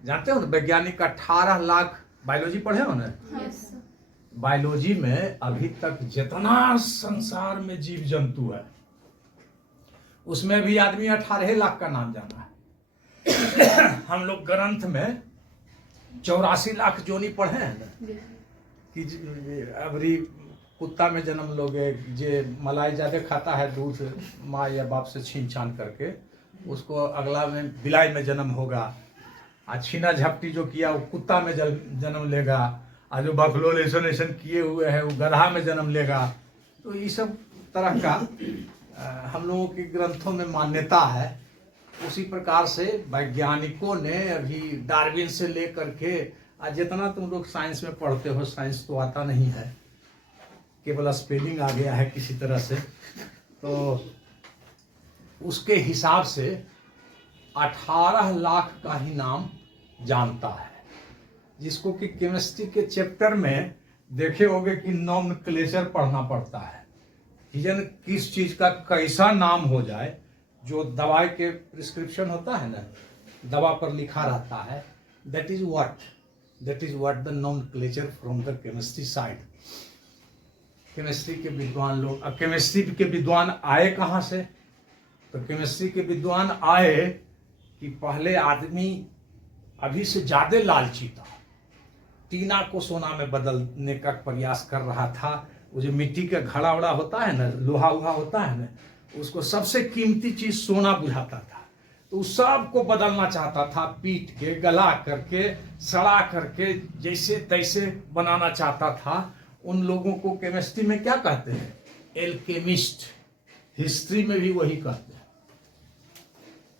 जानते हो ना, वैज्ञानिक 18 लाख बायोलॉजी पढ़े हो ना। बायोलॉजी में अभी तक जितना संसार में जीव जंतु है उसमें भी आदमी 18 लाख का नाम जाना है। हम लोग ग्रंथ में 84 लाख जोनी पढ़े हैं ना कि अबरी कुत्ता में जन्म लोगे, जे मलाई ज्यादा खाता है दूध माँ या बाप से छीन छान करके, उसको अगला में बिलाई में जन्म होगा। आज छीना झपटी जो किया वो कुत्ता में जन्म लेगा, आज जो बफलोलेशन किए हुए हैं वो गधा में जन्म लेगा। तो ये सब तरह का हम लोगों के ग्रंथों में मान्यता है। उसी प्रकार से वैज्ञानिकों ने अभी डार्विन से लेकर के आज जितना तुम लोग साइंस में पढ़ते हो, साइंस तो आता नहीं है, केवल स्पेलिंग आ गया है किसी तरह से, तो उसके हिसाब से 18 लाख का ही नाम जानता है। जिसको कि केमिस्ट्री के चैप्टर में देखे होंगे कि नॉमेनक्लेचर पढ़ना पड़ता है कि जन किस चीज का कैसा नाम हो जाए। जो दवाई के प्रिस्क्रिप्शन होता है ना, दवा पर लिखा रहता है, that is what the nomenclature from the chemistry side. Chemistry के विद्वान लोग, अब केमिस्ट्री के विद्वान आए कहाँ से? तो केमिस्ट्री के विद्वान आए कि पहले आदमी अभी से ज्यादा लालची था, टीना को सोना में बदलने का प्रयास कर रहा था। वो जो मिट्टी का घड़ा उड़ा होता है ना, लोहा उहा होता है ना, उसको सबसे कीमती चीज सोना बुझाता था। तो उस सब को बदलना चाहता था, पीट के, गला करके, सड़ा करके, जैसे तैसे बनाना चाहता था। उन लोगों को केमिस्ट्री में क्या कहते हैं? एल्केमिस्ट। हिस्ट्री में भी वही कहते हैं।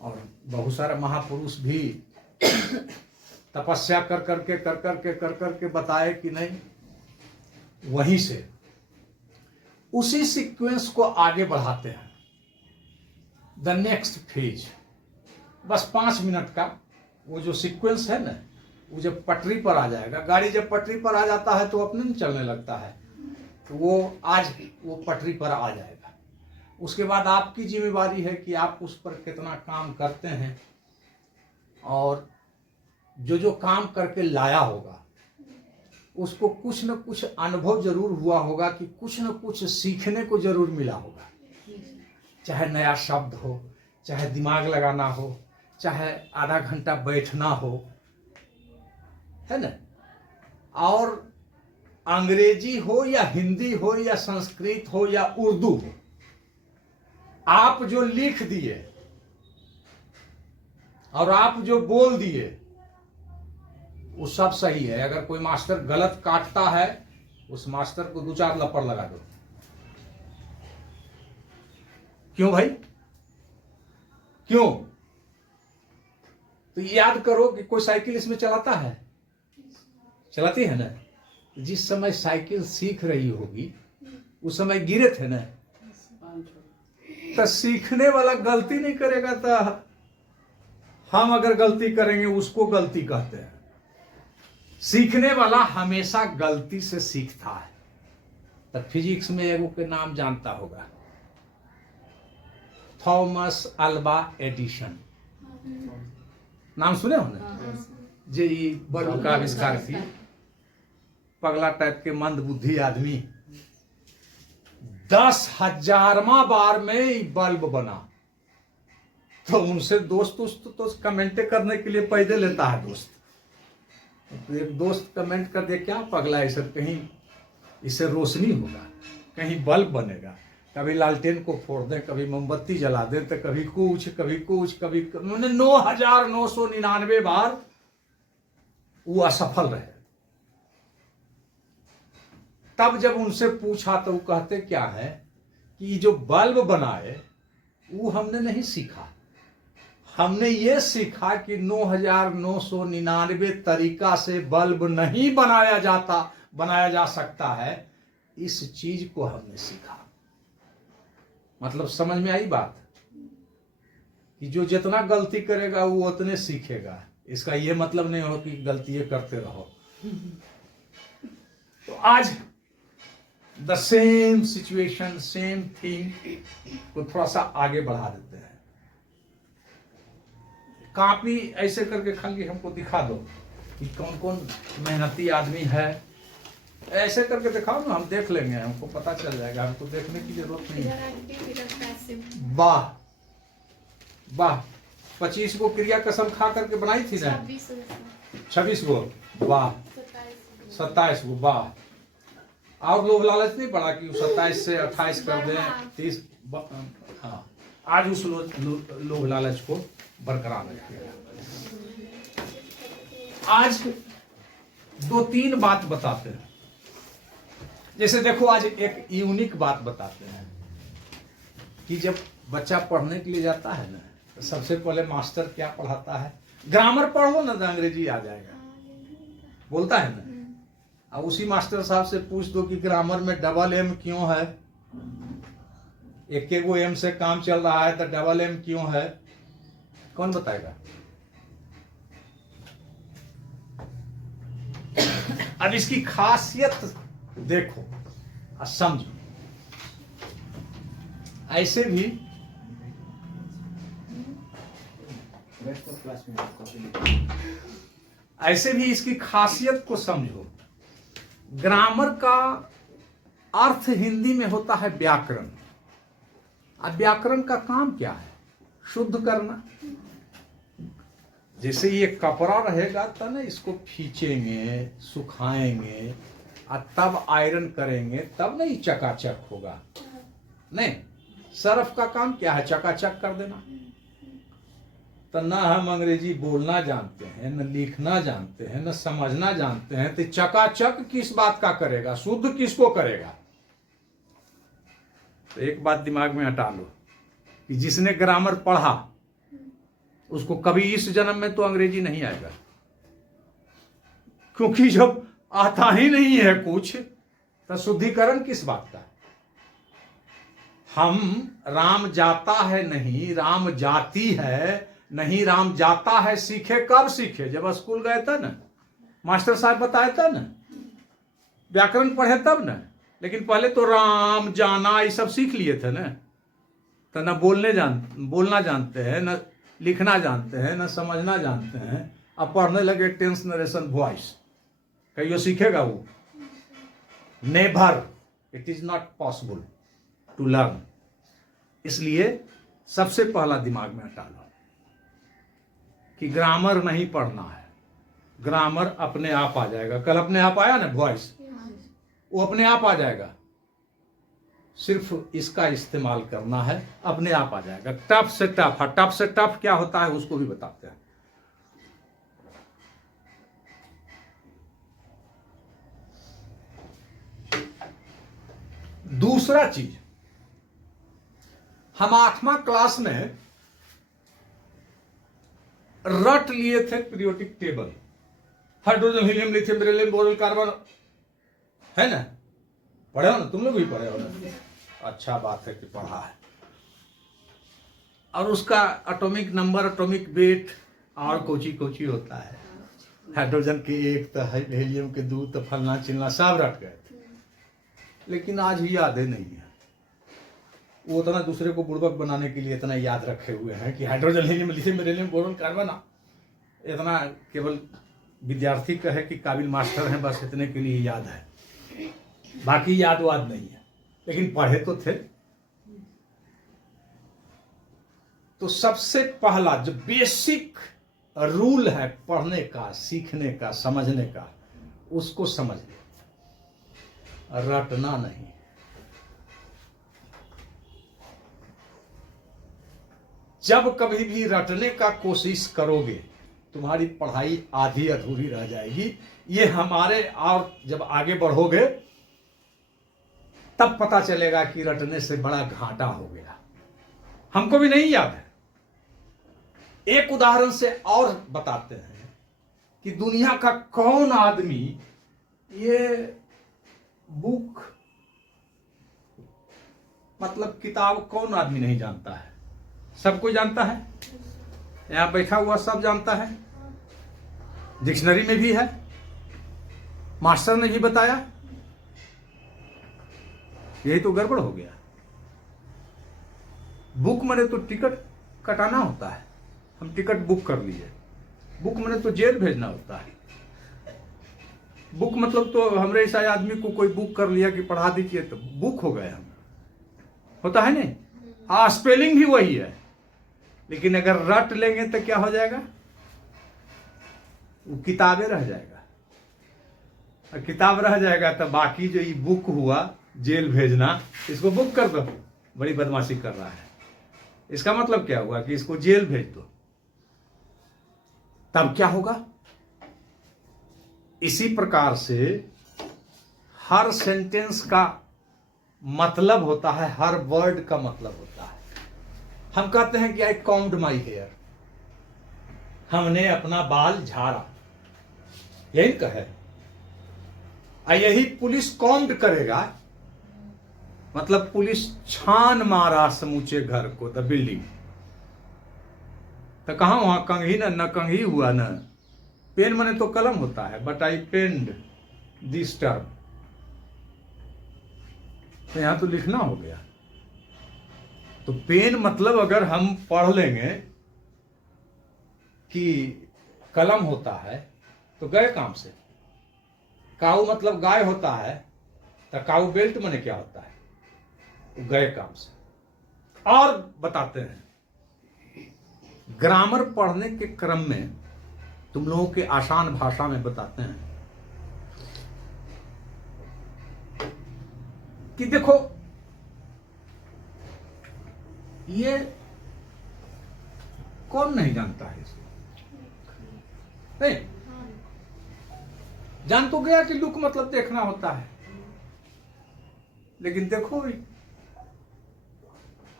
और बहुत सारे महापुरुष भी तपस्या कर करके बताए कि नहीं, वहीं से उसी सीक्वेंस को आगे बढ़ाते हैं। द नेक्स्ट फेज, बस 5 मिनट का वो जो सीक्वेंस है ना, वो जब पटरी पर आ जाएगा, गाड़ी जब पटरी पर आ जाता है तो अपने नहीं चलने लगता है, तो वो आज वो पटरी पर आ जाएगा। उसके बाद आपकी जिम्मेवारी है कि आप उस पर कितना काम करते हैं, और जो जो काम करके लाया होगा उसको कुछ न कुछ अनुभव जरूर हुआ होगा, कि कुछ न कुछ सीखने को जरूर मिला होगा। चाहे नया शब्द हो, चाहे दिमाग लगाना हो, चाहे आधा घंटा बैठना हो, है ना, और अंग्रेजी हो या हिंदी हो या संस्कृत हो या उर्दू हो, आप जो लिख दिए और आप जो बोल दिए वो सब सही है। अगर कोई मास्टर गलत काटता है, उस मास्टर को 2-4 लपड़ लगा दो। क्यों भाई? क्यों? तो याद करो कि कोई साइकिल इसमें चलाता है, चलाती है ना। जिस समय साइकिल सीख रही होगी उस समय गिरे थे ना, तो सीखने वाला गलती नहीं करेगा, तो हम अगर गलती करेंगे उसको गलती कहते हैं। सीखने वाला हमेशा गलती से सीखता है। तो फिजिक्स में एगो के नाम जानता होगा, थॉमस अल्वा एडिशन। नाम सुने हो ना? जे बल्ब का आविष्कार किए, पगला टाइप के मंद बुद्धि आदमी, 10,000वां बार में बल्ब बना। तो उनसे दोस्त तो कमेंटे करने के लिए पैदे लेता है दोस्त। तो एक दोस्त कमेंट कर दे, क्या पगला है सर, कहीं इससे रोशनी होगा, कहीं बल्ब बनेगा। कभी लालटेन को फोड़ दें, कभी मोमबत्ती जला दें, तो कभी कुछ 9,999 बार वो असफल रहे। तब जब उनसे पूछा तो वो कहते क्या है कि जो बल्ब बनाए वो हमने नहीं सीखा, हमने ये सीखा कि 9,999 तरीका से बल्ब नहीं बनाया जा सकता है। इस चीज को हमने सीखा। मतलब समझ में आई बात? कि जो जितना गलती करेगा वो उतने सीखेगा। इसका ये मतलब नहीं हो कि गलती करते रहो। तो आज the same situation, same thing को थोड़ा सा आगे बढ़ा देते हैं। कॉपी ऐसे करके खाली हमको दिखा दो कि कौन कौन मेहनती आदमी है, ऐसे करके दिखाओ ना, हम देख लेंगे, हमको पता चल जाएगा, हमको देखने की जरूरत नहीं है। वाह वाह, 25 गो क्रिया कसम खा करके बनाई थी ना, 26 गो, वाह 27 गो, वाह। और लोभ लालच नहीं पड़ा कि 27 से 28 कर दें 30। हाँ, आज उस लोभ लालच को बरकरार रखिएगा। आज 2-3 बात बताते हैं। जैसे देखो, आज एक यूनिक बात बताते हैं कि जब बच्चा पढ़ने के लिए जाता है ना, तो सबसे पहले मास्टर क्या पढ़ाता है, ग्रामर पढ़ो ना तो अंग्रेजी आ जाएगा, बोलता है ना। अब उसी मास्टर साहब से पूछ दो कि ग्रामर में डबल एम क्यों है, एक एम से काम चल रहा है तो डबल एम क्यों है, कौन बताएगा? अब इसकी खासियत देखो और समझो। ऐसे भी इसकी खासियत को समझो। ग्रामर का अर्थ हिंदी में होता है व्याकरण। अब व्याकरण का काम क्या है? शुद्ध करना। जैसे ये कपड़ा रहेगा तो ना इसको खींचेंगे, सुखाएंगे और तब आयरन करेंगे, तब नहीं चकाचक होगा। नहीं, सर्फ का काम क्या है? चकाचक कर देना। तो ना हम अंग्रेजी बोलना जानते हैं, न लिखना जानते हैं, न समझना जानते हैं, तो चकाचक किस बात का करेगा? शुद्ध किसको करेगा? तो एक बात दिमाग में हटा लो कि जिसने ग्रामर पढ़ा उसको कभी इस जन्म में तो अंग्रेजी नहीं आएगा, क्योंकि जब आता ही नहीं है कुछ तो शुद्धिकरण किस बात का? हम राम जाता है नहीं, राम जाती है नहीं, राम जाता है सीखे कब सीखे? जब स्कूल गए थे ना, मास्टर साहब बताए थे ना, व्याकरण पढ़े तब ना। लेकिन पहले तो राम जाना ये सब सीख लिए थे ना, तो न बोलना जानते हैं, न लिखना जानते हैं, न समझना जानते हैं। अब पढ़ने लगे टेंस नरेशन वॉइस, कहियो सीखेगा वो? Never, it is not possible to learn. इसलिए सबसे पहला दिमाग में हटा लो कि ग्रामर नहीं पढ़ना है, ग्रामर अपने आप आ जाएगा। कल अपने आप आया ना वॉइस, वो अपने आप आ जाएगा, सिर्फ इसका इस्तेमाल करना है, अपने आप आ जाएगा। टफ से टफ, टफ से टफ क्या होता है उसको भी बताते हैं। दूसरा चीज, हम 8वां क्लास में रट लिए थे periodic table, hydrogen helium lithium beryllium boron carbon, है ना? पढ़े हो ना, तुम लोग भी पढ़े हो ना? अच्छा बात है कि पढ़ा है। और उसका एटॉमिक नंबर, एटॉमिक वेट और कोची होता है। हाइड्रोजन के 1 तो हीलियम के 2 तो फलना चिलना सब रट गए थे, लेकिन आज ही याद नहीं है। वो उतना दूसरे को बुड़बक बनाने के लिए इतना याद रखे हुए हैं कि hydrogen helium lithium beryllium boron carbon, इतना केवल विद्यार्थी कहे कि काबिल मास्टर हैं, बस इतने के लिए याद है, बाकी याद वाद नहीं है। लेकिन पढ़े तो थे। तो सबसे पहला जो बेसिक रूल है पढ़ने का, सीखने का, समझने का, उसको समझ ले, रटना नहीं। जब कभी भी रटने का कोशिश करोगे तुम्हारी पढ़ाई आधी अधूरी रह जाएगी। ये हमारे, और जब आगे बढ़ोगे तब पता चलेगा कि रटने से बड़ा घाटा हो गया। हमको भी नहीं याद है। एक उदाहरण से और बताते हैं कि दुनिया का कौन आदमी ये बुक, मतलब किताब, कौन आदमी नहीं जानता है? सबको जानता है, यहां बैठा हुआ सब जानता है, डिक्शनरी में भी है, मास्टर ने भी बताया। यही तो गड़बड़ हो गया। बुक में तो टिकट कटाना होता है, हम टिकट बुक कर लिए। बुक मैंने तो जेल भेजना होता है। बुक मतलब तो हमरे ऐसा आदमी को कोई बुक कर लिया कि पढ़ा दीजिए तो बुक हो गए हम, होता है नहीं। हाँ, स्पेलिंग भी वही है, लेकिन अगर रट लेंगे तो क्या हो जाएगा, वो किताबें रह जाएगा। और किताब रह जाएगा तो बाकी जो ये बुक हुआ जेल भेजना, इसको बुक कर दो, बड़ी बदमाशी कर रहा है। इसका मतलब क्या हुआ कि इसको जेल भेज दो। तब क्या होगा? इसी प्रकार से हर सेंटेंस का मतलब होता है, हर वर्ड का मतलब होता है। हम कहते हैं कि आई कॉम्ड माई हेयर, हमने अपना बाल झाड़ा, यही कहे। यही पुलिस कॉम्ड करेगा, मतलब पुलिस छान मारा समूचे घर को, द बिल्डिंग। तो कहां वहां कंघी न कंघी हुआ न। पेन मने तो कलम होता है, but I penned this term, तो यहां तो लिखना हो गया। तो पेन मतलब अगर हम पढ़ लेंगे कि कलम होता है तो गए काम से। काऊ मतलब गाय होता है, तो काऊ बेल्ट मने क्या होता है, तो गए काम से। और बताते हैं, ग्रामर पढ़ने के क्रम में तुम लोगों के आसान भाषा में बताते हैं कि देखो ये कौन नहीं जानता है इसको, नहीं जान तो गया कि लुक मतलब देखना होता है, लेकिन देखो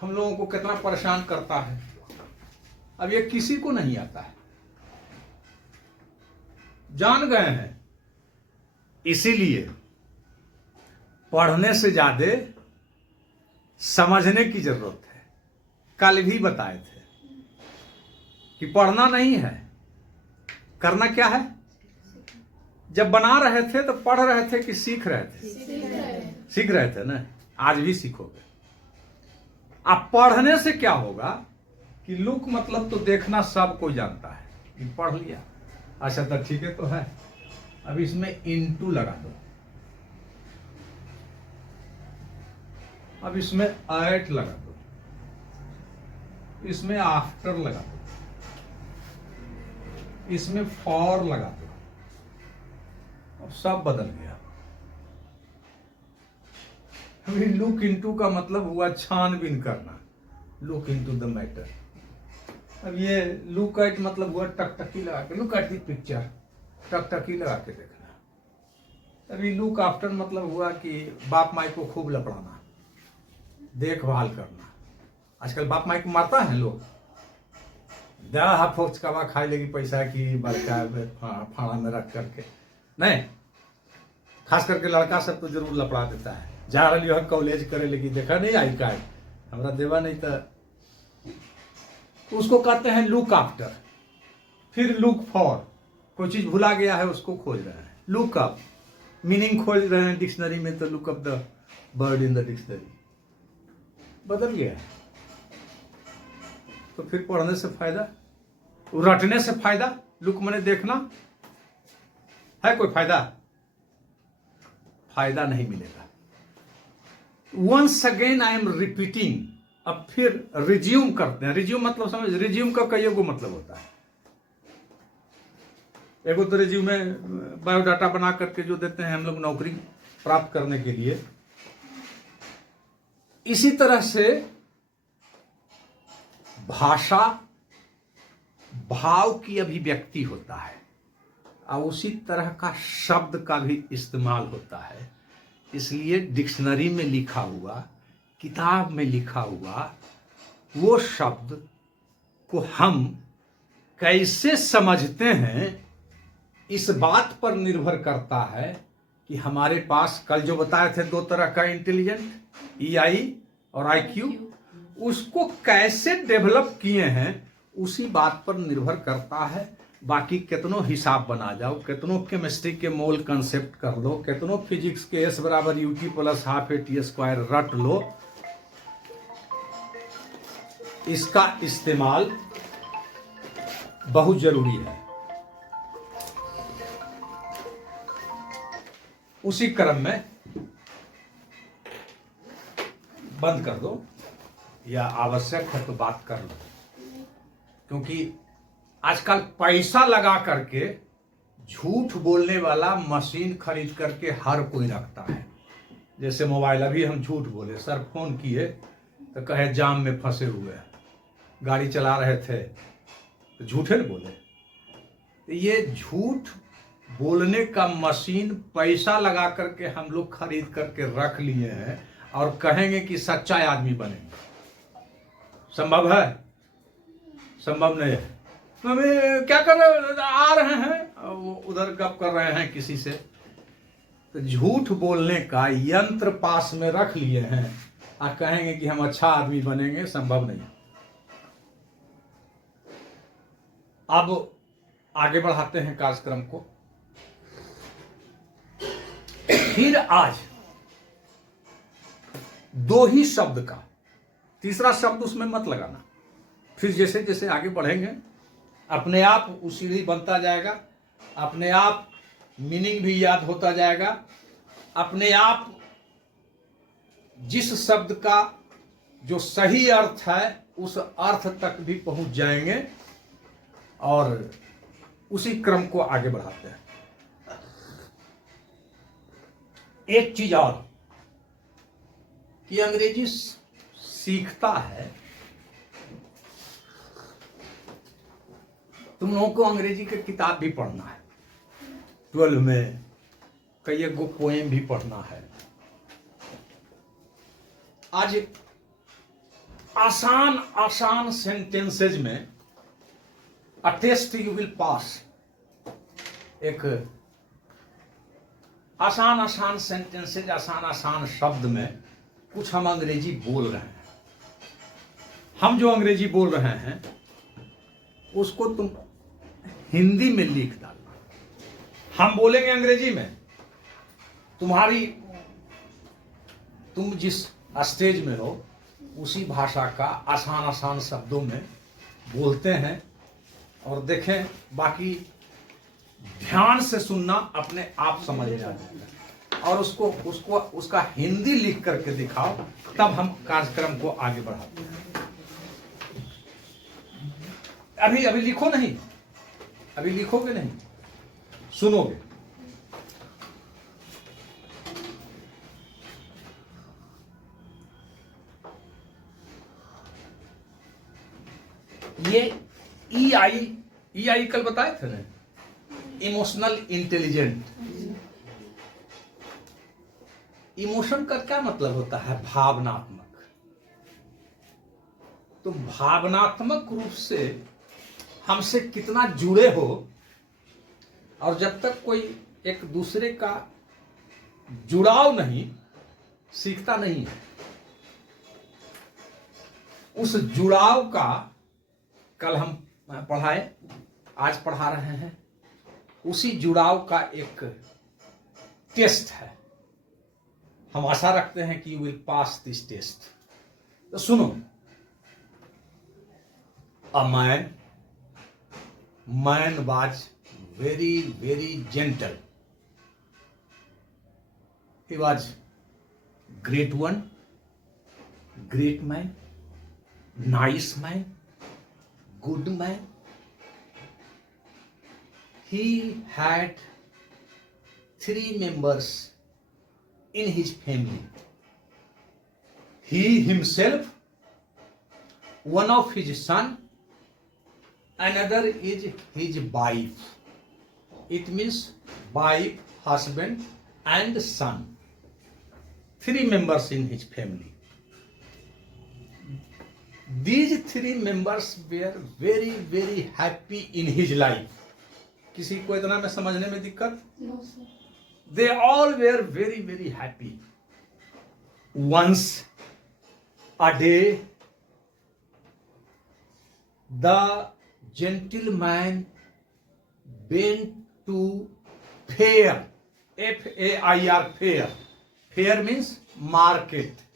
हम लोगों को कितना परेशान करता है। अब ये किसी को नहीं आता है, जान गए हैं, इसीलिए पढ़ने से ज्यादा समझने की जरूरत है। कल भी बताए थे कि पढ़ना नहीं है, करना क्या है। जब बना रहे थे तो पढ़ रहे थे कि सीख रहे थे? सीख रहे थे ना, आज भी सीखोगे। अब पढ़ने से क्या होगा कि लुक मतलब तो देखना सब कोई जानता है, कि पढ़ लिया, अच्छा तो ठीक है तो है। अब इसमें इनटू लगा दो, अब इसमें एट लगा दो, इसमें आफ्टर लगा दो, इसमें फॉर लगा दो, अब सब बदल गया। अभी लुक इनटू का मतलब हुआ छानबीन करना, लुक इनटू द मैटर। अब ये लुक एट मतलब हुआ टकटकी लगा के, लुक एट द पिक्चर, टकटकी लगा के देखना। अभी लुक आफ्टर मतलब हुआ कि बाप माई को खूब लपड़ाना, देखभाल करना। आजकल बाप माई को मारता है लोग, दहा फोक्स कवा खाए लेगी पैसा की बड़का फाड़ा में रख करके, नहीं खास करके लड़का सब तो जरूर लपड़ा देता है। जा रही है कॉलेज करे, लेकिन देखा नहीं आई कार्ड हमरा देवा नहीं, तो उसको कहते हैं लुक आफ्टर। फिर लुक फॉर, कोई चीज भुला गया है उसको खोज रहे हैं। लुक अप, मीनिंग खोज रहे हैं डिक्शनरी में, तो look up the word in the dictionary. बदल गया, तो फिर पढ़ने से फायदा, रटने से फायदा। लुक मैंने देखना है, कोई फायदा? फायदा नहीं मिलेगा। Once again I am repeating. अब फिर रिज्यूम करते हैं। रिज्यूम मतलब समझ, रिज्यूम का कई गो मतलब होता है। एगो तो रिज्यूम में बायोडाटा बना करके जो देते हैं हम लोग नौकरी प्राप्त करने के लिए। इसी तरह से भाषा भाव की अभिव्यक्ति होता है, और उसी तरह का शब्द का भी इस्तेमाल होता है। इसलिए डिक्शनरी में लिखा हुआ, किताब में लिखा हुआ वो शब्द को हम कैसे समझते हैं, इस बात पर निर्भर करता है कि हमारे पास कल जो बताए थे दो तरह का इंटेलिजेंट, EI और IQ, उसको कैसे डेवलप किए हैं उसी बात पर निर्भर करता है। बाकी कितनों हिसाब बना जाओ, कितनों केमिस्ट्री के मोल कंसेप्ट कर लो, कितनों फिजिक्स के S = UT + ½ AT² रट लो, इसका इस्तेमाल बहुत जरूरी है। उसी क्रम में बंद कर दो, या आवश्यक है तो बात कर लो, क्योंकि आजकल पैसा लगा करके झूठ बोलने वाला मशीन खरीद करके हर कोई रखता है। जैसे मोबाइल, अभी हम झूठ बोले, सर फोन किए तो कहे जाम में फंसे हुए हैं, गाड़ी चला रहे थे तो झूठे न बोले। तो ये झूठ बोलने का मशीन पैसा लगा करके हम लोग खरीद करके रख लिए हैं और कहेंगे कि सच्चा आदमी बनेंगे। संभव है? संभव नहीं है। हमें क्या कर रहे, आ रहे हैं उधर गप कर रहे हैं किसी से, तो झूठ बोलने का यंत्र पास में रख लिए हैं और कहेंगे कि हम अच्छा आदमी बनेंगे। संभव नहीं। अब आगे बढ़ाते हैं कार्यक्रम को। फिर आज दो ही शब्द का, तीसरा शब्द उसमें मत लगाना। फिर जैसे जैसे आगे बढ़ेंगे अपने आप वो सीढ़ी बनता जाएगा, अपने आप मीनिंग भी याद होता जाएगा, अपने आप जिस शब्द का जो सही अर्थ है उस अर्थ तक भी पहुंच जाएंगे। और उसी क्रम को आगे बढ़ाते हैं। एक चीज और कि अंग्रेजी सीखता है, तुम लोगों को अंग्रेजी की किताब भी पढ़ना है, 12 में कई गो पोएम भी पढ़ना है। आज आसान आसान सेंटेंसेज में a test you will pass, एक आसान आसान सेंटेंसेज, आसान आसान शब्द में कुछ हम अंग्रेजी बोल रहे हैं। हम जो अंग्रेजी बोल रहे हैं उसको तुम हिंदी में लिख डालना। हम बोलेंगे अंग्रेजी में, तुम जिस स्टेज में हो उसी भाषा का आसान आसान शब्दों में बोलते हैं। और देखें, बाकी ध्यान से सुनना, अपने आप समझ में आ जाएगा। और उसका हिंदी लिख करके दिखाओ, तब हम कार्यक्रम को आगे बढ़ाते हैं। अभी लिखो नहीं, अभी लिखोगे नहीं, सुनोगे। ये EI कल बताए थे ना, इमोशनल इंटेलिजेंट। इमोशन का क्या मतलब होता है? भावनात्मक। तो भावनात्मक रूप से हमसे कितना जुड़े हो, और जब तक कोई एक दूसरे का जुड़ाव नहीं, सीखता नहीं है। उस जुड़ाव का कल हम पढ़ाए, आज पढ़ा रहे हैं, उसी जुड़ाव का एक टेस्ट है। हम आशा रखते हैं कि you will pass this test. तो सुनो, a man was very very gentle, he was great one, great man, nice man, good man. He had 3 members in his family. He himself, one of his son, another is his wife. It means wife, husband and son. 3 members in his family. These 3 members were very very happy in his life. किसी को इतना में समझने में दिक्कत? No, sir. They all were very very happy. Once a day, the gentleman went to fair, F-A-I-R, fair. Fair means market,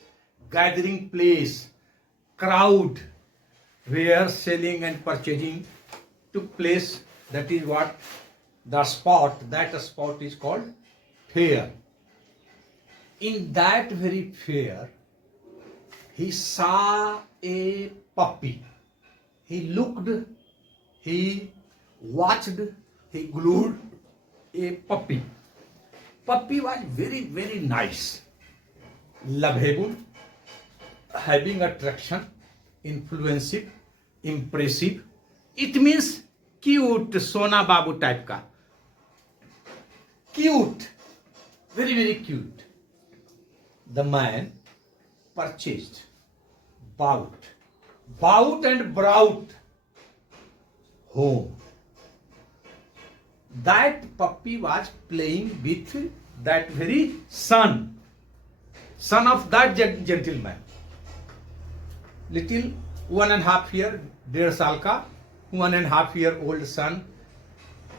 gathering place, crowd where selling and purchasing took place. That is what the spot. That spot is called fair. In that very fair, he saw a puppy. He looked, he watched, he glued a puppy. Puppy was very, very nice, lovable, having attraction, influensive, impressive. It means cute, Sona Babu type ka. Cute, very, very cute. The man purchased, bought and brought home. That puppy was playing with that very son of that gentleman. Little 1.5 year, 1.5 साल का 1.5 year old son,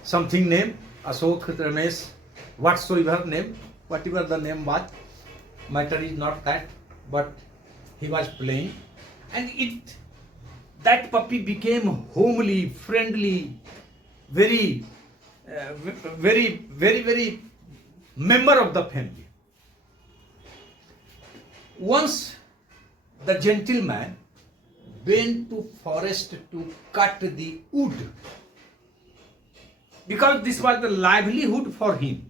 something name, Ashok, Ramesh, whatsoever name, whatever the name was, matter is not that, but he was playing, and that puppy became homely, friendly, very member of the family. Once the gentleman went to forest to cut the wood, because this was the livelihood for him,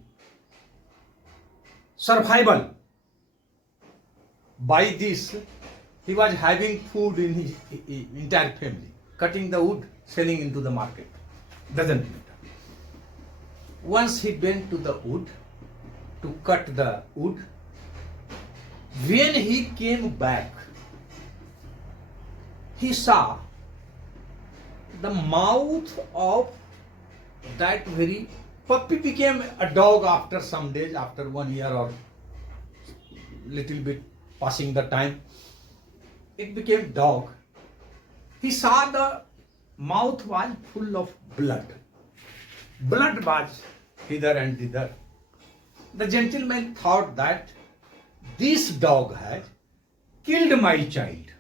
survival. By this, he was having food in his entire family, cutting the wood, selling into the market. Doesn't matter. Once he went to the wood to cut the wood. When he came back, he saw the mouth of that very puppy became a dog after some days, after 1 year or little bit passing the time. It became dog. He saw the mouth was full of blood. Blood was hither and thither. The gentleman thought that this dog has killed my child.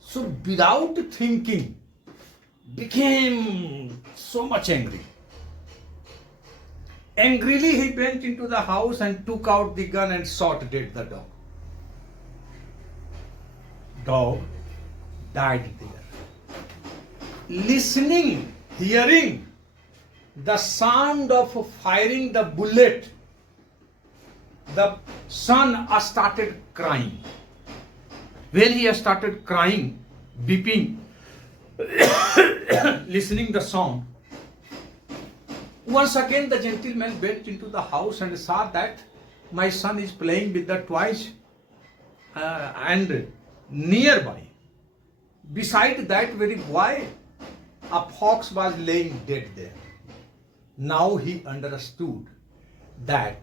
So without thinking, became so much angry. Angrily he went into the house and took out the gun and shot dead the dog. Dog died there. Listening, hearing the sound of firing the bullet, the son started crying. When he started crying, weeping, listening the sound, once again the gentleman went into the house and saw that my son is playing with the toys, and nearby, beside that very boy, a fox was laying dead there. Now he understood that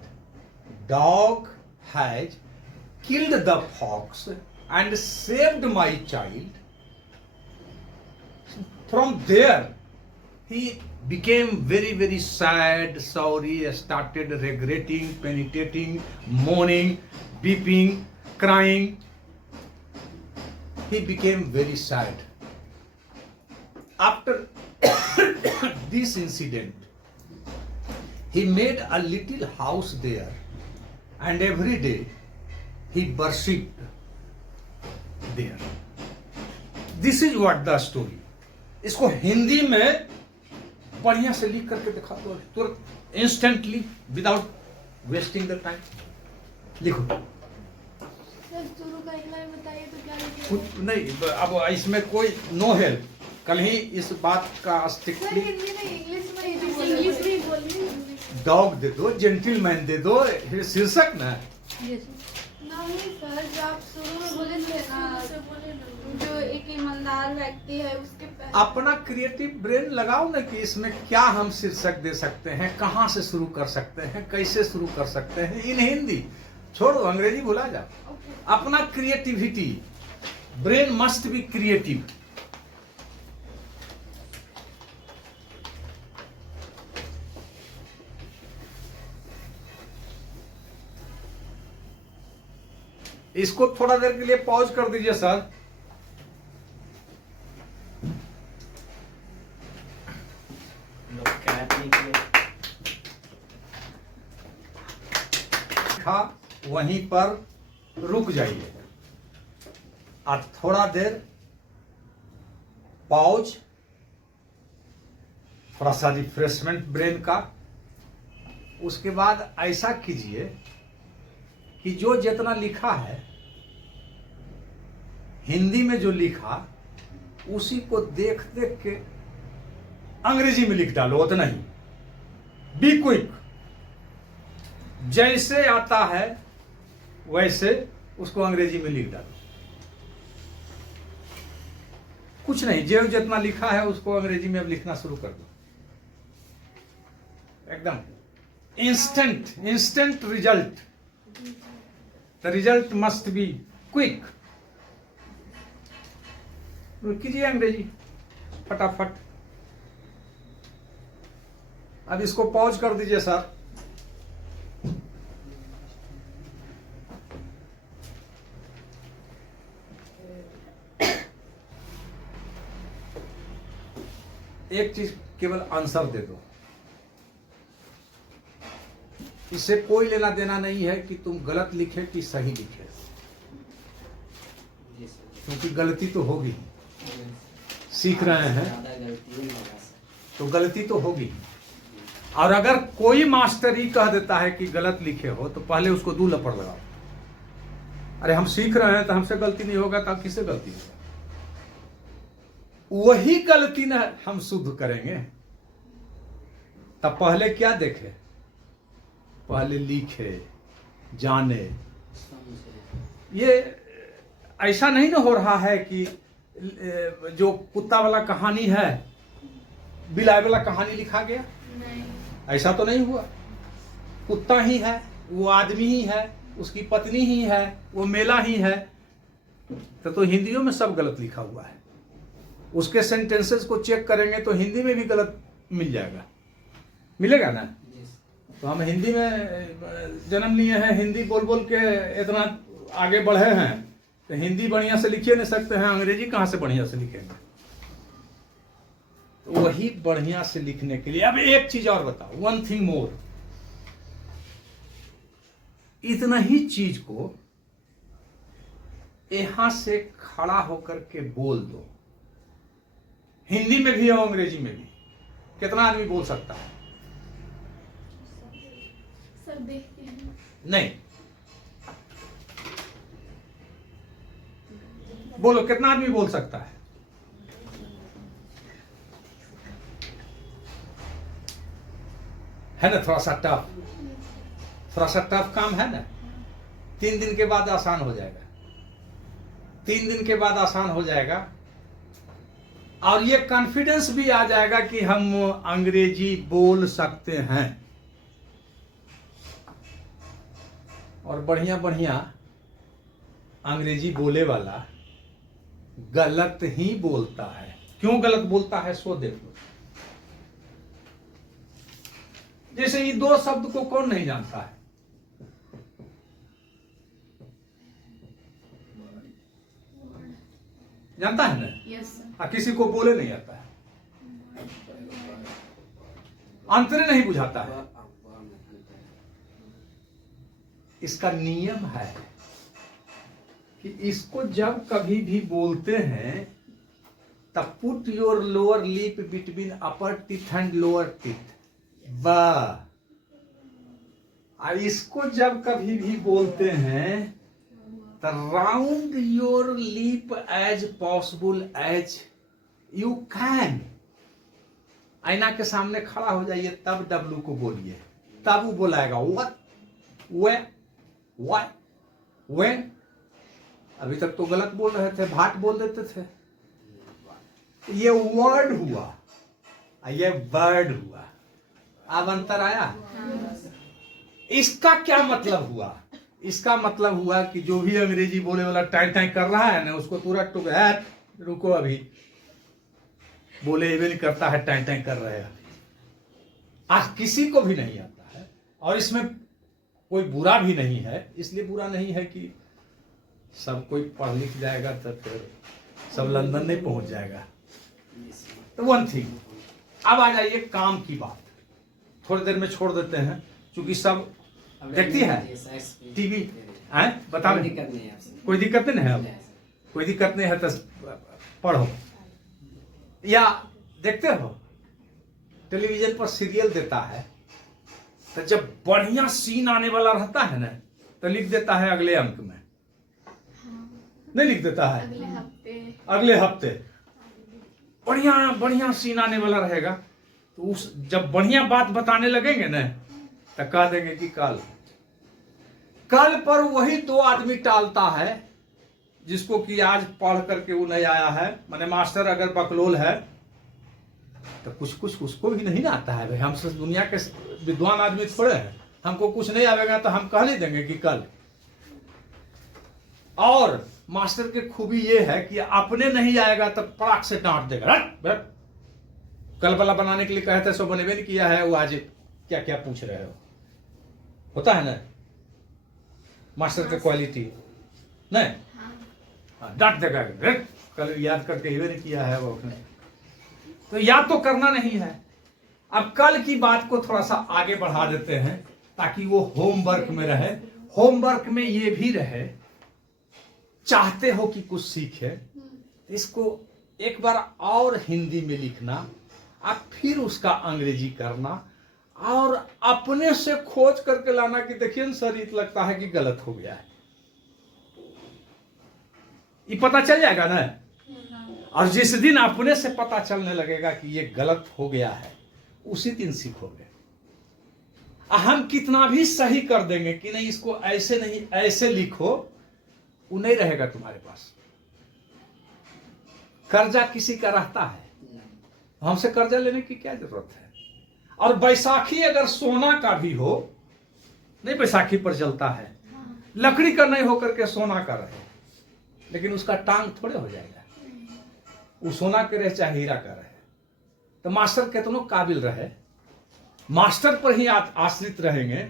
dog has killed the fox and saved my child. From there, he became very, very sad, sorry, started regretting, penitentiating, mourning, weeping, crying. He became very sad. After this incident, he made a little house there, and every day he worshipped there. This is what the story. इसको हिंदी में बढ़िया से लिख करके दिखा दो तुरंत, instantly, without wasting the time. लिखो. सर शुरू का एक लाइन बताइए तो क्या लिखेंगे? कुछ नहीं, अब इसमें कोई नो हेल्प. कल ही इस बात का सर स्ट्रिक्टली हिंदी में इंग्लिश में बोलिए. डॉग दे दो, जेंटलमैन दे दो, शीर्षक ना. नहीं सर, जो आप शुरू में बोले थे ना, जो एक ईमानदार व्यक्ति है उसके अपना क्रिएटिव ब्रेन लगाओ ना कि इसमें क्या हम शीर्षक दे सकते हैं, कहाँ से शुरू कर सकते हैं, कैसे शुरू कर सकते हैं. इन हिंदी छोड़ो, अंग्रेजी भुला जाओ. अपना creativity, brain must be creative. इसको थोड़ा देर के लिए पॉज कर दीजिए सर. लिखा वहीं पर रुक जाइए और थोड़ा देर पॉज, थोड़ा सा रिफ्रेशमेंट ब्रेन का। उसके बाद ऐसा कीजिए कि जो जितना लिखा है हिंदी में जो लिखा उसी को देख देख के अंग्रेजी में लिख डालो, उतना ही। बी क्विक, जैसे आता है वैसे उसको अंग्रेजी में लिख डालो। कुछ नहीं, जो जितना लिखा है उसको अंग्रेजी में अब लिखना शुरू कर दो। एकदम instant result. The result must be quick. कीजिए अंग्रेजी फटाफट। अब इसको पॉज कर दीजिए सर। एक चीज केवल आंसर दे दो, इससे कोई लेना देना नहीं है कि तुम गलत लिखे कि सही लिखे, क्योंकि गलती तो होगी। सीख रहे हैं तो गलती तो होगी। और अगर कोई मास्टर ही कह देता है कि गलत लिखे हो तो पहले उसको 2 लपड़ लगाओ। अरे हम सीख रहे हैं तो हमसे गलती नहीं होगा तो किससे गलती होगा? वही गलती ना हम शुद्ध करेंगे। तब पहले क्या देखे? पहले लिखे, जाने। ये ऐसा नहीं ना हो रहा है कि जो कुत्ता वाला कहानी है, बिलाई वाला कहानी लिखा गया। नहीं, ऐसा तो नहीं हुआ। कुत्ता ही है, वो आदमी ही है, उसकी पत्नी ही है, वो मेला ही है। तो हिंदियों में सब गलत लिखा हुआ है। उसके सेंटेंसेस को चेक करेंगे तो हिंदी में भी गलत मिल जाएगा, मिलेगा ना। तो हम हिंदी में जन्म लिए हैं, हिंदी बोल बोल के इतना आगे बढ़े हैं, तो हिंदी बढ़िया से लिखिए नहीं सकते हैं, अंग्रेजी कहाँ से बढ़िया से लिखेंगे? तो वही बढ़िया से लिखने के लिए अब एक चीज और बताओ, 1 थिंग मोर। इतना ही चीज को यहां से खड़ा होकर के बोल दो, हिंदी में भी और अंग्रेजी में भी। कितना आदमी बोल सकता है? सर देखते हैं। नहीं, बोलो कितना आदमी बोल सकता है? है ना, थोड़ा सा टफ काम है ना। 3 दिन के बाद आसान हो जाएगा। 3 दिन के बाद आसान हो जाएगा और ये कॉन्फिडेंस भी आ जाएगा कि हम अंग्रेजी बोल सकते हैं। और बढ़िया बढ़िया अंग्रेजी बोले वाला गलत ही बोलता है। क्यों गलत बोलता है सो देख लो। जैसे ये 2 शब्द को कौन नहीं जानता है? जानता है ना? Yes sir. और किसी को बोले नहीं आता है, अंतरे नहीं बुझाता है। इसका नियम है कि इसको जब कभी भी बोलते हैं तब put your lower lip between upper teeth and lower teeth. वाह। और इसको जब कभी भी बोलते हैं तो round your lip as possible as you can. आईना के सामने खड़ा हो जाइए, तब डब्लू को बोलिए, तब वो बोलाएगा व्हाट, व्हेन, व्हाई, व्हेन। अभी तक तो गलत बोल रहे थे, भाट बोल देते थे। ये वर्ड हुआ, ये वर्ड हुआ। अब अंतर आया? इसका क्या मतलब हुआ? इसका मतलब हुआ कि जो भी अंग्रेजी बोले वाला टाइम टाइम कर रहा है ना, उसको तुरंत रुको, अभी बोले इवन करता है, टाइम टाइम कर रहे हैं। आज किसी को भी नहीं आता है और इसमें कोई बुरा भी नहीं है। इसलिए बुरा नहीं है कि सब कोई पढ़ लिख जाएगा तो फिर सब लंदन नहीं पहुंच जाएगा। तो 1 थिंग। अब आ जाइए काम की बात, थोड़ी देर में छोड़ देते हैं, क्योंकि सब देखती है टीवी? बताओ, कोई दिक्कत नहीं है आपसे। कोई दिक्कत नहीं है? अब कोई दिक्कत नहीं है तो पढ़ो या देखते हो। टेलीविजन पर सीरियल देता है तो जब बढ़िया सीन आने वाला रहता है ना तो लिख देता है अगले अंक में, नहीं लिख देता है अगले हफ्ते बढ़िया बढ़िया सीन आने वाला रहेगा, तो उस जब बढ़िया बात बताने लगेंगे ना तो कह देंगे कि कल पर वही 2 आदमी टालता है जिसको कि आज पढ़ करके वो नहीं आया है। माने मास्टर अगर बकलोल है तो कुछ उसको भी नहीं आता है भाई। हम सब दुनिया के विद्वान आदमी थोड़े हैं, हमको कुछ नहीं आवेगा तो हम कह नहीं देंगे कि कल। और मास्टर की खूबी ये है कि अपने नहीं आएगा तो पराक से डांट देगा, कल वाला बनाने के लिए कहे थे सो बनेबे नहीं किया है, वो आज क्या क्या पूछ रहे हो। होता है ना मास्टर की क्वालिटी, नहीं डांट देगा, कल याद करके ही नहीं किया है वो। तो याद तो करना नहीं है। अब कल की बात को थोड़ा सा आगे बढ़ा देते हैं ताकि वो होमवर्क में रहे। होमवर्क में ये भी रहे, चाहते हो कि कुछ सीखे, इसको एक बार और हिंदी में लिखना, अब फिर उसका अंग्रेजी करना और अपने से खोज करके लाना कि देखिए न सर ये लगता है कि गलत हो गया है। ये पता चल जाएगा ना। और जिस दिन अपने से पता चलने लगेगा कि ये गलत हो गया है उसी दिन सीखोगे। हम कितना भी सही कर देंगे कि नहीं इसको ऐसे नहीं ऐसे लिखो, वो नहीं रहेगा तुम्हारे पास। कर्जा किसी का रहता है, हमसे कर्जा लेने की क्या जरूरत है। और बैसाखी अगर सोना का भी हो, नहीं बैसाखी पर जलता है, लकड़ी का नहीं होकर के सोना का रहे, लेकिन उसका टांग थोड़े हो जाएगा। वो सोना के रहे चाहे हीरा का रहे। तो मास्टर कितनों काबिल रहे, मास्टर पर ही आश्रित रहेंगे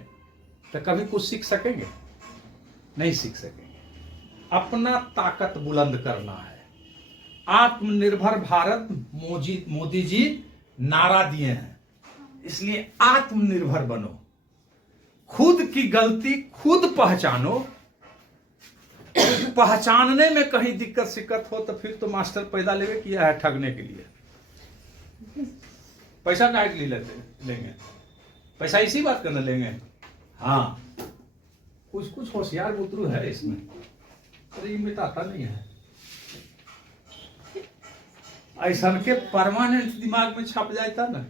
तो कभी कुछ सीख सकेंगे? नहीं सीख सकेंगे। अपना ताकत बुलंद करना है। आत्मनिर्भर भारत मोदी जी नारा दिए हैं, इसलिए आत्मनिर्भर बनो। खुद की गलती खुद पहचानो। पहचानने में कहीं दिक्कत शिक्कत हो तो फिर तो मास्टर पैदा लेवे किया है ठगने के लिए। पैसा काहे के लिए लेंगे? पैसा इसी बात करने लेंगे। हाँ, कुछ होशियार बुतरू है इसमें, अरे ये आता नहीं है। ऐसा के परमानेंट दिमाग में छप जाता ना।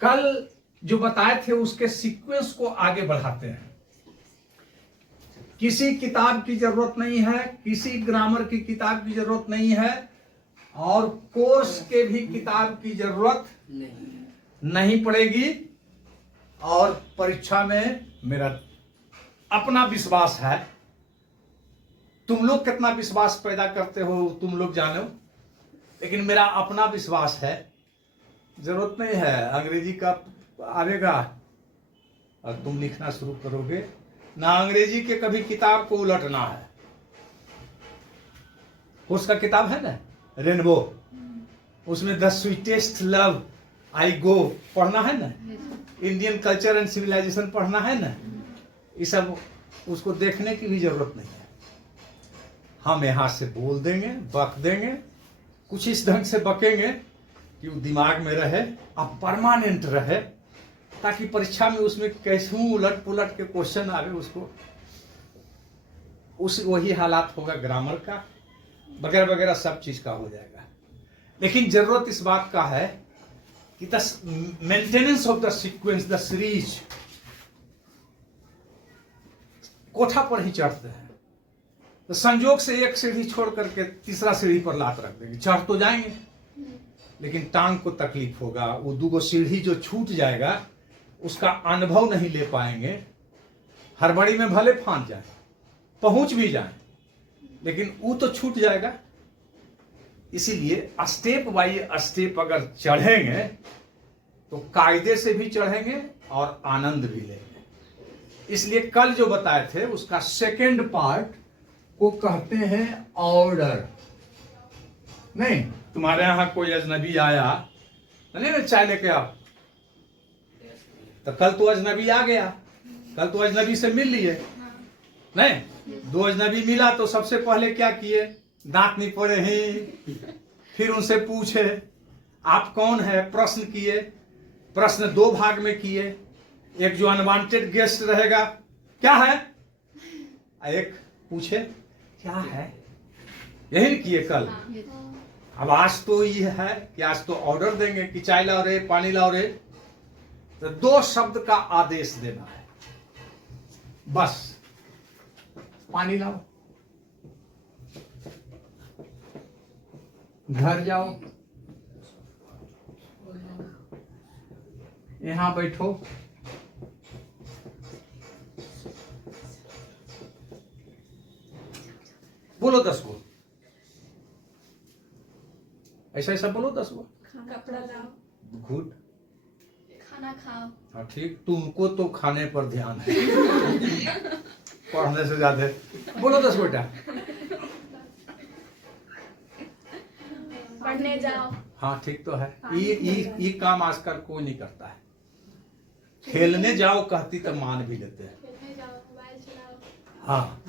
कल जो बताए थे उसके सीक्वेंस को आगे बढ़ाते हैं। किसी किताब की जरूरत नहीं है, किसी ग्रामर की किताब की जरूरत नहीं है, और कोर्स के भी किताब की जरूरत नहीं पड़ेगी। और परीक्षा में मेरा अपना विश्वास है। तुम लोग कितना विश्वास पैदा करते हो तुम लोग जानो, लेकिन मेरा अपना विश्वास है। जरूरत नहीं है अंग्रेजी का आवेगा और तुम लिखना शुरू करोगे ना, अंग्रेजी के कभी किताब को उलटना है। उसका किताब है ना रेनबो, उसमें द स्वीटेस्ट लव आई गो पढ़ना है ना, इंडियन कल्चर एंड सिविलाइजेशन पढ़ना है ना, ये सब उसको देखने की भी जरूरत नहीं है। हम यहां से बोल देंगे, बक देंगे, कुछ इस ढंग से बकेंगे कि वो दिमाग में रहे और परमानेंट रहे, ताकि परीक्षा में उसमें कैसे उलट पुलट के क्वेश्चन आवे उसको वही हालात होगा ग्रामर का वगैरह वगैरह सब चीज का हो जाएगा। लेकिन जरूरत इस बात का है कि the maintenance of the sequence, the series. कोठा पर ही चढ़ते हैं तो संजोग से एक सीढ़ी छोड़ करके तीसरा सीढ़ी पर लात रख देंगे, चढ़ तो जाएंगे लेकिन टांग को तकलीफ होगा। वो दूगो सीढ़ी जो छूट जाएगा उसका अनुभव नहीं ले पाएंगे। हड़बड़ी में भले फांद जाए, पहुंच भी जाए, लेकिन वो तो छूट जाएगा। इसीलिए स्टेप बाय स्टेप अगर चढ़ेंगे तो कायदे से भी चढ़ेंगे और आनंद भी लेंगे। इसलिए कल जो बताए थे उसका सेकेंड पार्ट को कहते हैं ऑर्डर। नहीं तुम्हारे यहाँ कोई अजनबी आया, नहीं ना चाय लेके आओ, तो कल तो अजनबी आ गया, कल तो अजनबी से मिल लिए, नहीं? दो अजनबी मिला तो सबसे पहले क्या किए? दांत नहीं पड़े ही, फिर उनसे पूछे आप कौन है, प्रश्न किए, प्रश्न दो भाग में किए, एक जो अनवांटेड गेस्ट रहेगा क्या है, एक पूछे क्या है, यही किए कल। अब आज तो ये है कि आज तो ऑर्डर देंगे कि चाय लाओ रे, पानी लाओ रे, तो दो शब्द का आदेश देना है, बस पानी लाओ, घर जाओ, यहां बैठो, बोलो 10 गो, ऐसा ऐसा बोलो 10 गो, कपड़ा लाओ, गुड, खाना खाओ। हाँ ठीक, तुमको तो खाने पर ध्यान है पढ़ने से ज्यादा। बोलो 10 बेटा, पढ़ने जाओ। हाँ ठीक तो है, ये काम आजकल कोई नहीं करता है। खेलने जाओ कहती तो मान भी लेते हैं, खेलने जाओ, मोबाइल चलाओ, हाँ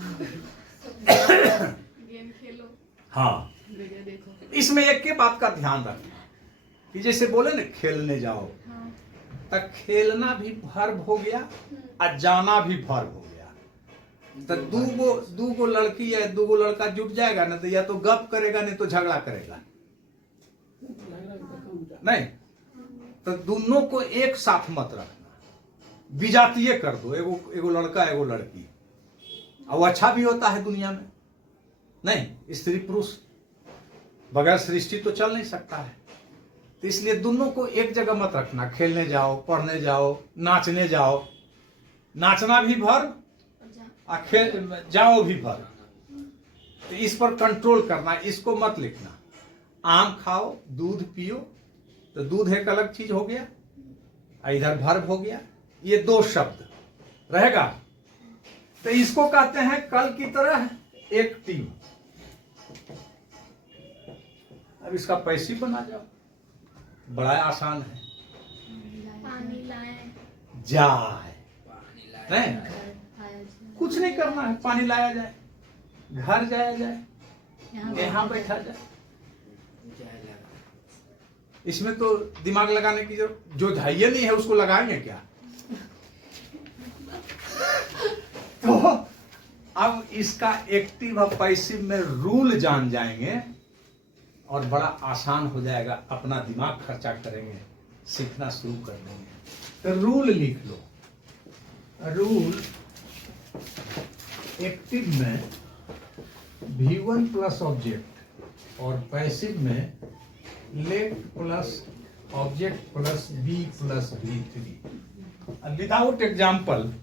गेम खेलो, हाँ। वीडियो देखो। इसमें एक के बात का ध्यान रखना कि जैसे बोले ना खेलने जाओ, हाँ। तब खेलना भी वर्ब हो गया और जाना भी वर्ब हो गया। तो दूगो लड़की या दूगो लड़का जुट जाएगा ना, तो या तो गप करेगा नहीं तो झगड़ा करेगा, नहीं? तो दोनों को एक साथ मत रखना, विजातीय कर दो, एगो लड़का एगो लड़की, और अच्छा भी होता है दुनिया में, नहीं? स्त्री पुरुष बगैर सृष्टि तो चल नहीं सकता है, तो इसलिए दोनों को एक जगह मत रखना। खेलने जाओ, पढ़ने जाओ, नाचने जाओ, नाचना भी वर्ब और खेल जाओ भी वर्ब, तो इस पर कंट्रोल करना, इसको मत लिखना। आम खाओ, दूध पियो, तो दूध एक अलग चीज हो गया, इधर वर्ब हो गया, ये दो शब्द रहेगा, तो इसको कहते हैं कल की तरह एक्टिव। अब इसका पैसिव बना जाओ, बड़ा आसान है, पानी लाए, जाए, नहीं? कुछ नहीं करना है, पानी लाया जाए, घर जाया जाए, यहाँ बैठा जाए, इसमें तो दिमाग लगाने की जो धैर्य नहीं है उसको लगाएंगे क्या? तो अब इसका एक्टिव और पैसिव में रूल जान जाएंगे और बड़ा आसान हो जाएगा, अपना दिमाग खर्चा करेंगे, सीखना शुरू कर देंगे। तो रूल लिख लो, रूल एक्टिव में V1 प्लस ऑब्जेक्ट और पैसिव में let plus object plus be plus V3। Without example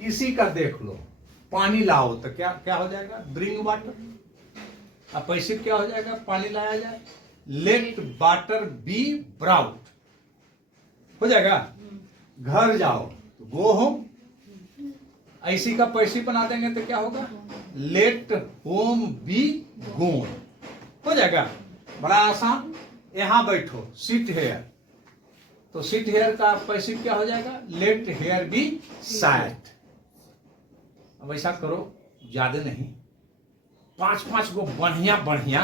इसी का देख लो, पानी लाओ तो क्या क्या हो जाएगा? Bring water. अब पैसिव क्या हो जाएगा? पानी लाया जाए, लेट वाटर बी ब्राउट हो जाएगा। घर जाओ तो गो होम, ऐसी का पैसिव बना देंगे तो क्या होगा? लेट होम बी गोन हो जाएगा, बड़ा आसान। यहां बैठो, सिट हेयर, तो सिट हेयर का पैसिव क्या हो जाएगा? Let here be sat. अब ऐसा करो, ज्यादा नहीं, 5 गो बढ़िया बढ़िया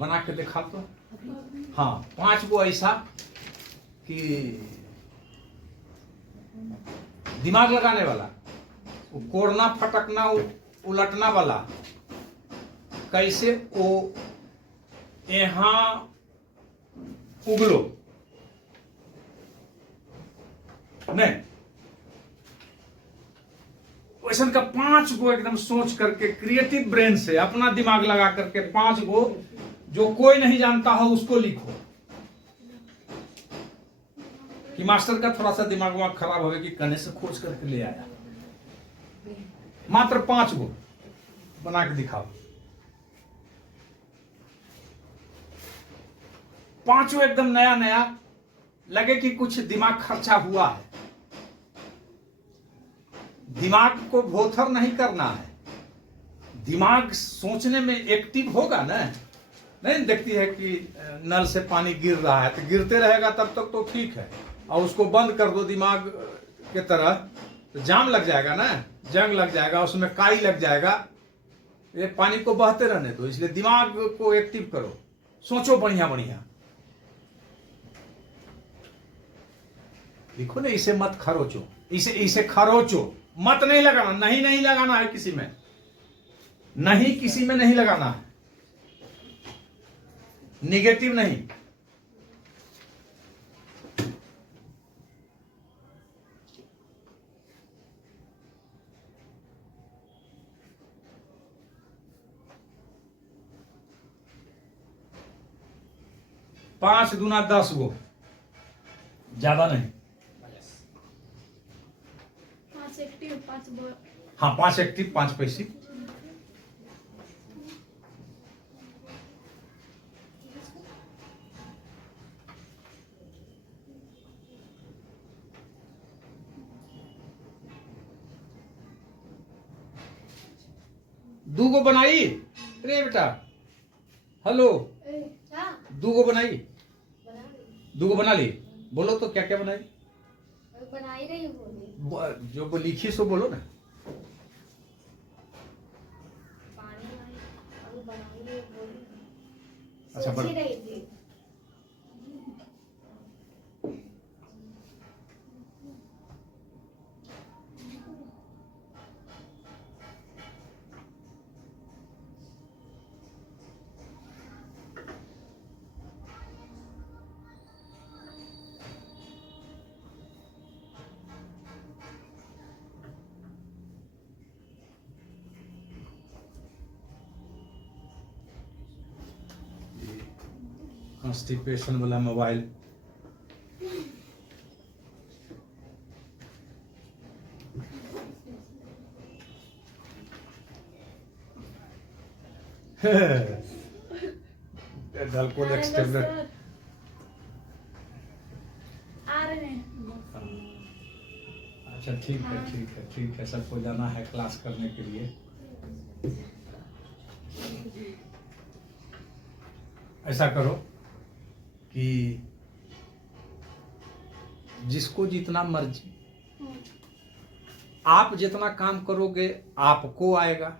बना के दिखा तो। हाँ, 5 गो ऐसा कि दिमाग लगाने वाला, कोड़ना फटकना उलटना वाला, कैसे ओ यहां उगलो, नहीं वैसा का 5 गो एकदम सोच करके क्रिएटिव ब्रेन से अपना दिमाग लगा करके 5 गो जो कोई नहीं जानता हो उसको लिखो, कि मास्टर का थोड़ा सा दिमाग वहां खराब हो गया कि कहने से खोज करके ले आया। मात्र 5 गो बना के दिखाओ, 5 एकदम नया नया लगे कि कुछ दिमाग खर्चा हुआ है। दिमाग को भोथर नहीं करना है, दिमाग सोचने में एक्टिव होगा ना नहीं देखती है कि नल से पानी गिर रहा है, तो गिरते रहेगा तब तक तो ठीक है, और उसको बंद कर दो दिमाग के तरह तो जाम लग जाएगा ना, जंग लग जाएगा, उसमें काई लग जाएगा। ये पानी को बहते रहने दो, इसलिए दिमाग को एक्टिव करो, सोचो बढ़िया बढ़िया। देखो ना, इसे मत खरोचो, इसे खरोचो मत, नहीं लगाना, नहीं लगाना है किसी में, नहीं किसी में नहीं लगाना है, निगेटिव नहीं। पांच दूना 10 गो, ज्यादा नहीं। 5 एक्टिव 5 बॉय। हाँ 5 एक्टिव 5 पैसिव। दूगो बनाई रे बेटा, हेलो, दूगो बनाई, दूगो बना ली। बोलो तो क्या क्या बनाई? बना ही रही हूँ, जो लिखी सो बोलो ना। पानी अभी बना ही रही हूँ, अच्छा, सोच ही रही थी। कॉन्स्टिपेशन वाला मोबाइल डलकोल एक्सटेंडर। आ रहे हैं। अच्छा ठीक है, ठीक है, ठीक है, सबको जाना है क्लास करने के लिए। ऐसा करो कि जिसको जितना मर्जी, आप जितना काम करोगे आपको आएगा।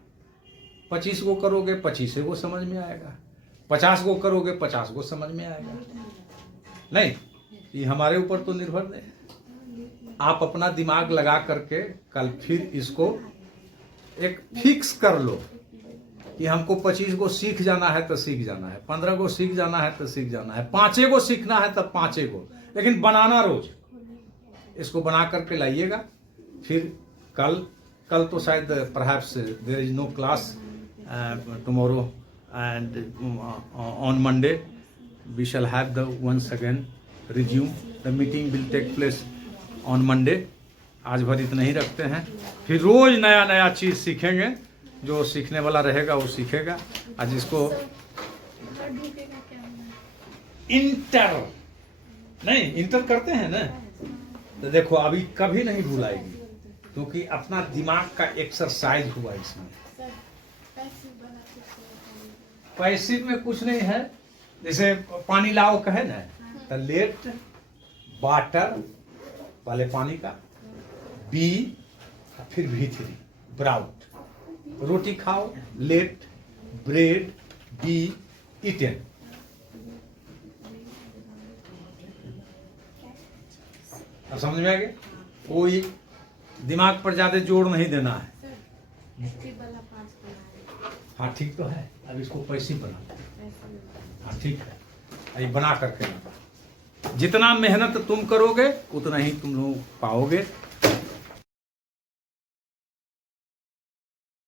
25 गो करोगे 25 गो समझ में आएगा, 50 गो करोगे 50 गो समझ में आएगा। नहीं, ये हमारे ऊपर तो निर्भर नहीं। आप अपना दिमाग लगा करके कल फिर इसको एक फिक्स कर लो कि हमको 25 गो सीख जाना है तो सीख जाना है, 15 गो सीख जाना है तो सीख जाना है, 5 गो सीखना है तब 5 गो, लेकिन बनाना रोज। इसको बना करके लाइएगा। फिर कल तो शायद perhaps there is no class tomorrow and on Monday we shall have the once again resume the meeting will take place on Monday. आज भर इतना ही रखते हैं, फिर रोज नया नया चीज़ सीखेंगे। जो सीखने वाला रहेगा वो सीखेगा। आज इसको इंटर करते हैं ना, तो देखो अभी कभी नहीं भूलाएगी, क्योंकि अपना दिमाग का एक्सरसाइज हुआ इसमें। पैसिव में कुछ नहीं है, जैसे पानी लाओ कहे ना, तो लेट वाटर पहले पानी का, बी फिर V3 ब्राउट। रोटी खाओ, लेट ब्रेड बी ईटेन। अब समझ में आ गया? कोई दिमाग पर ज्यादा जोर नहीं देना है। हाँ ठीक तो है, अब इसको पैसे बना। हाँ ठीक है, ये बना करके जितना मेहनत तुम करोगे उतना ही तुम लोग पाओगे।